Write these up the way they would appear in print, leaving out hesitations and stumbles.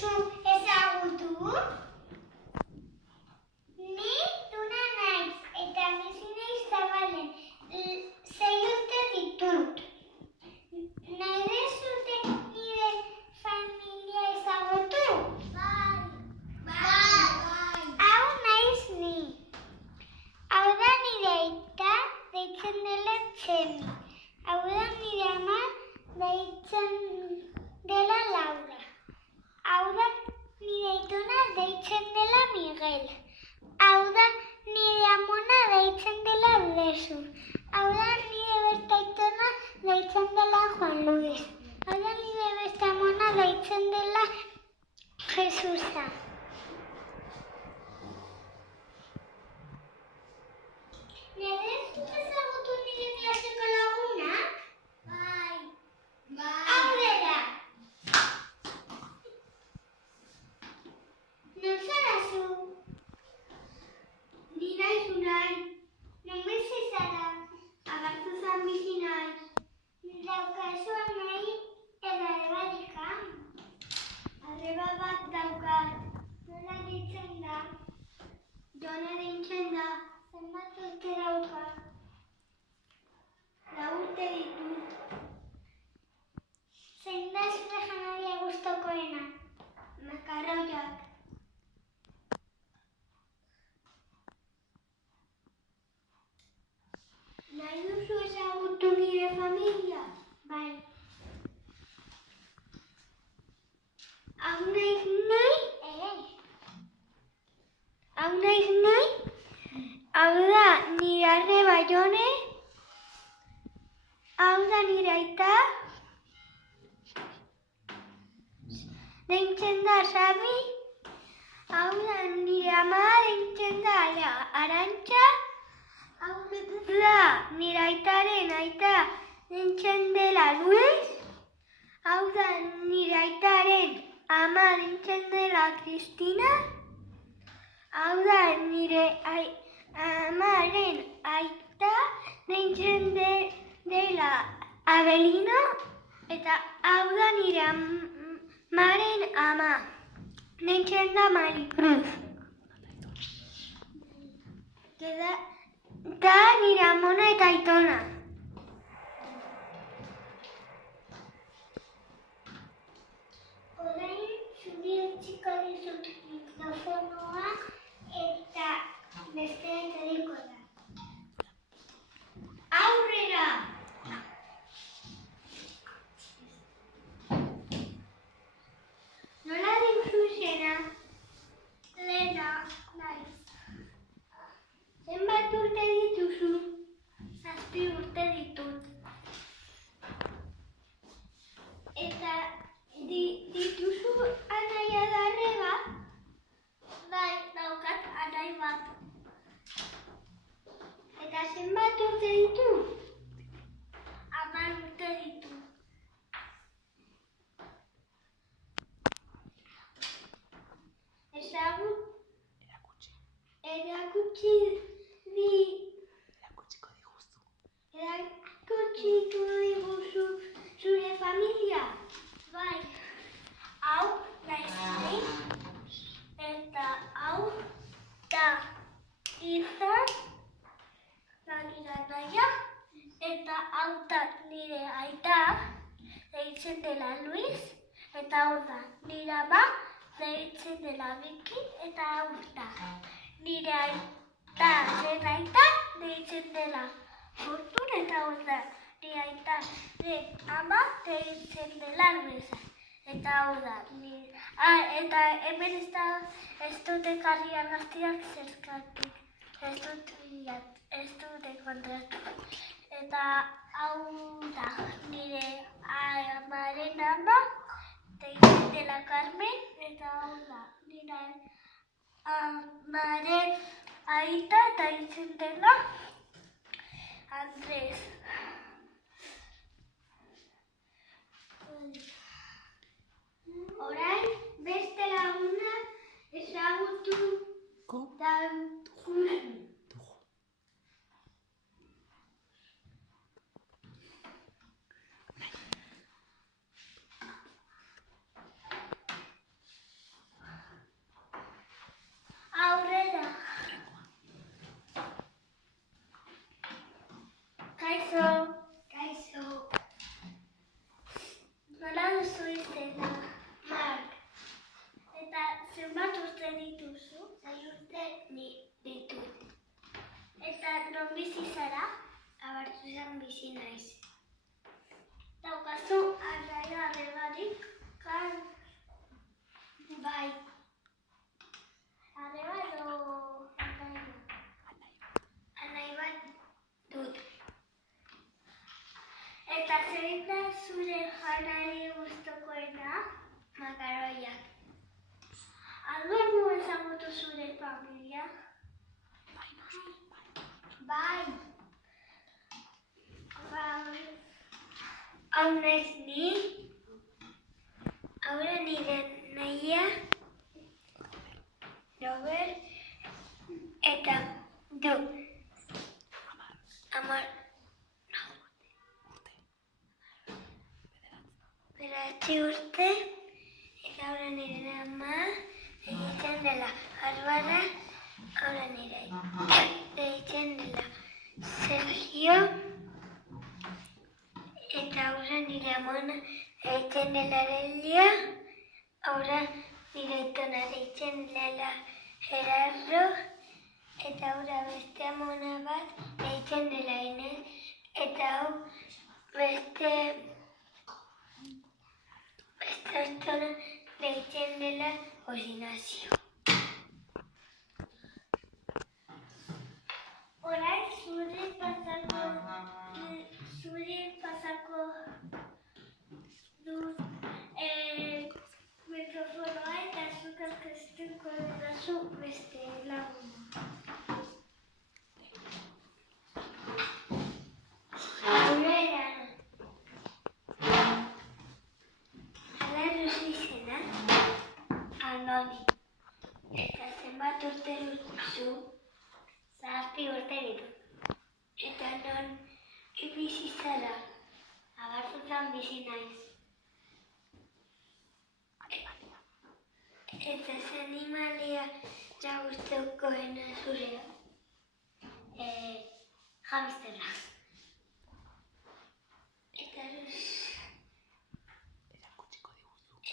duzu ezagutu? Ni Duna naiz, eta bizi naiz Zabalen. 6 urte ditut. Nahi duzue nire familia ezagutu? Bai. Hau naiz ni. Hau da nire aita, deitzen dela Txemi. Hau da nire ama, deitzen dela Laura. Hau da nire aitona, deitzen dela Miguel. Hau da nire amona, deitzen dela Lezur. Hau da nire beste aitona, deitzen dela Juan Luis. Hau da nire beste amona, deitzen dela Jesusa. Nahi duzue ezagutu nire klaseko lagunak? Bai. Aurrera! Non zara zu? Ni naiz Unai. Non bizi zara? Agartuzan bizi naiz. Daukazu anai eta arrebadika? Arreba bat daukat. Nola deitzen da? Jone deitzen da. Zenbat urte dauka? 4 urte ditut. Zein da zure janaria gustokoena? Makaroiak. Nahi duzu ezagutu nire familia? Bai. Hau naiz nahi? Hau naiz nahi? Hau da nire arreba Jone. Hau da nire aita. Deitzen da Xabi. Hau da nire ama, deitzen da Arantxa. Hau da nire aitaren aita, deitzen dela Luis. Hau da nire aitaren ama, deitzen dela Cristina. Hau da nire amaren aita, deitzen dela Abelino. Eta hau da nire amaren ama, deitzen da Maricruz. Da nire amona eta aitona. Orain zuri utziko dizut mikrofonoa eta besteak egingo da. Aurrera! Nola duzu izena? Lena, naiz. Zenbat urte dituzu? 7 urte ditut. Eta dituzu anaia da arreba? Bai, daukat anai bat. Eta zenbat urte ditu? 10 urte ditu. Erakutsiko diguzu zure familia? Bai. Hau naiz ni, eta hau da Izan, nire anaia, eta hau da nire aita, deitzen dela Luis, eta hau da nire ama, deitzen dela Biki, eta hau da nire aita, deitzen dela Fortun, eta hau da nire aita, ama, deitzen dela Luis. Eta hau da, eta hemen ez dut ekarri argaztiak zergatik, ez dut enkontratu. Eta hau da, nire amaren ama, deitzen dela Carmen, eta hau da, nire amaren aita, deitzen dela Andres. Orain, beste lagunak ezagutu dugu. bizi zara? Abartuzan bizi naiz. Daukazu arraio arrebarik? Bai. Arreba edo arraio? Anai bat dut. Eta zein da zure janari gustukoena? Makaroiak. Alduan du ezagutu zure familia? Bai. Hau naiz ni? Hau da nire nahia? Robert eta du. 9 urte, eta hau da nire ama, egiten dela Barbara, hau da nire egiten dela Sergio, eta hau da nire amona egiten dela Delia, hau da nire aitona egiten dela Gerardo, eta hau da beste amona bat egiten dela Inez, eta hau beste aitona egiten dela Osinazio. Orain zure pasako dut mikrofonoa eta zuk aurkeztuko duzu beste laguna. Gure erana. Hala duzu izena? Andoni. Eta zenbat urte duzu? 7 urte ditu. Eta non bizi zara? Abartuzan bizi naiz. Eta ze animalia da gustukoena zurea? Hamsterra. Eta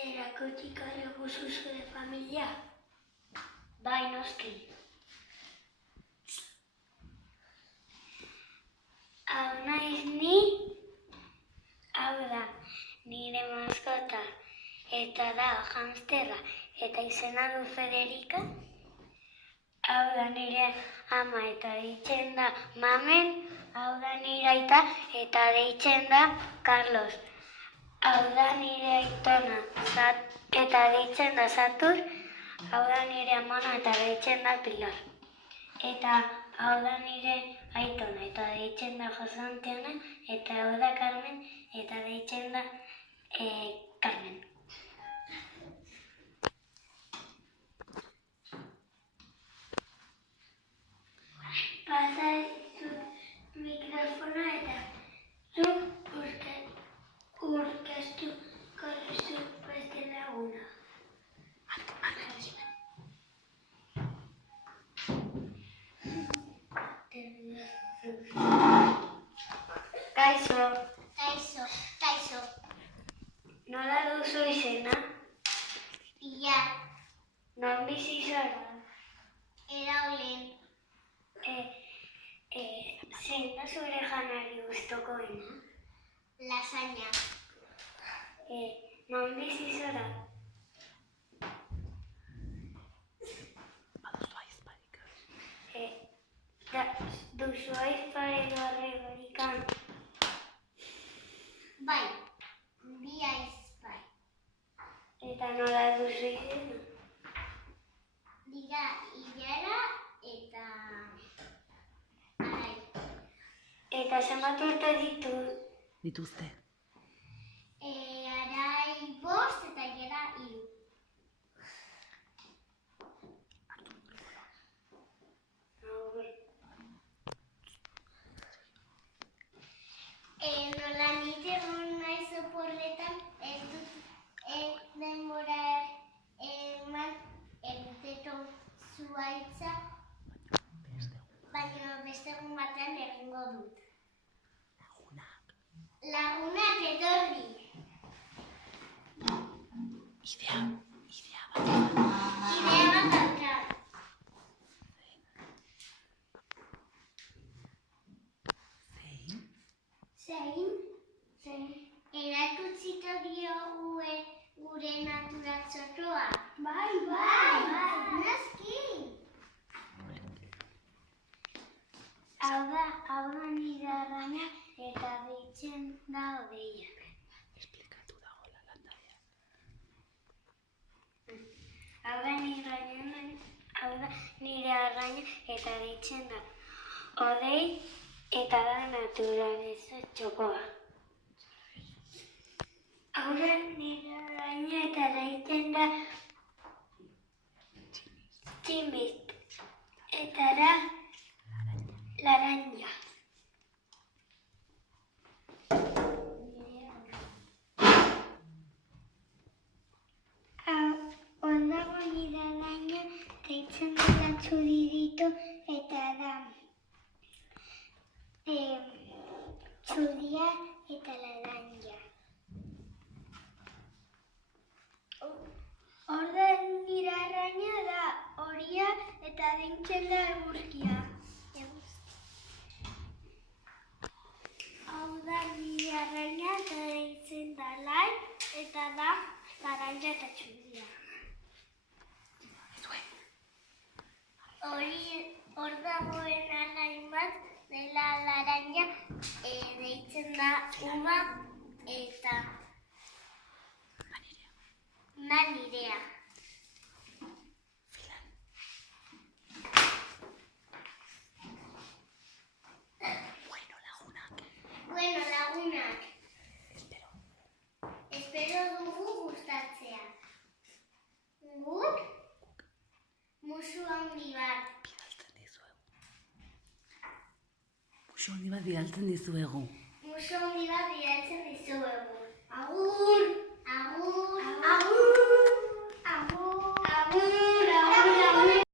erakutsiko diguzu zure familia? Bai, noski. Hau naiz ni? Hau da nire maskota eta da hamsterra eta izena du Federica. Hau da nire ama eta deitzen da Mamen. Hau da nire aita eta deitzen da Carlos. Hau da nire aitona eta deitzen da Satur. Hau da nire amona eta deitzen da Pilar. Eta hau da nire aitona eta deitzen da Jose Antiana. Eta hau da Carmen eta deitzen da Carmen. Pasa zut mikrofonoa eta zuk aurkeztuko duzu beste laguna. Kaixo. Kaixo. Nola duzu izena? Pilar. Non bizi zara? Eraulen. Zein da zure janari gustukoena? Lasaña. Non bizi zara? Duzu aizparik horregorikan? Bai, bi aizpai. Eta nola duzu izena? Dira Ilara eta Arai. Eta zenbat urte dituzte? Arai 5 eta Ilara 3. Nola nire naiz oporretan ez dut denbora eman egiteko zuhaitza, baina beste egun batean egingo dut. Lagunak etorri. Idea bat daukat. Bai, naski. Hau da nire arraina eta deitzen da Hodeiak. Esplikatu dagoela landaria. Hau da nire arraina eta deitzen da Hodei eta da naturaleza txokoa. Hau da nire arraina eta deitzen da Tximist eta da laranja. Ondago nire arraina deitzen da Txuririto eta da txuria eta laranja. Hor da nire arraina da horia eta deitzen da eguzkia. Hau da nire arraina eta deitzen da Lai eta da laranja eta txuria. Hor dagoen arrain bat dela laranja deitzen da Uba eta Nirea. Bueno, lagunak. Espero dugu gustatzea. Guk musu handi bat. Musu handi bat bidaltzen dizuegu. Musu handi bat bidaltzen dizuegu.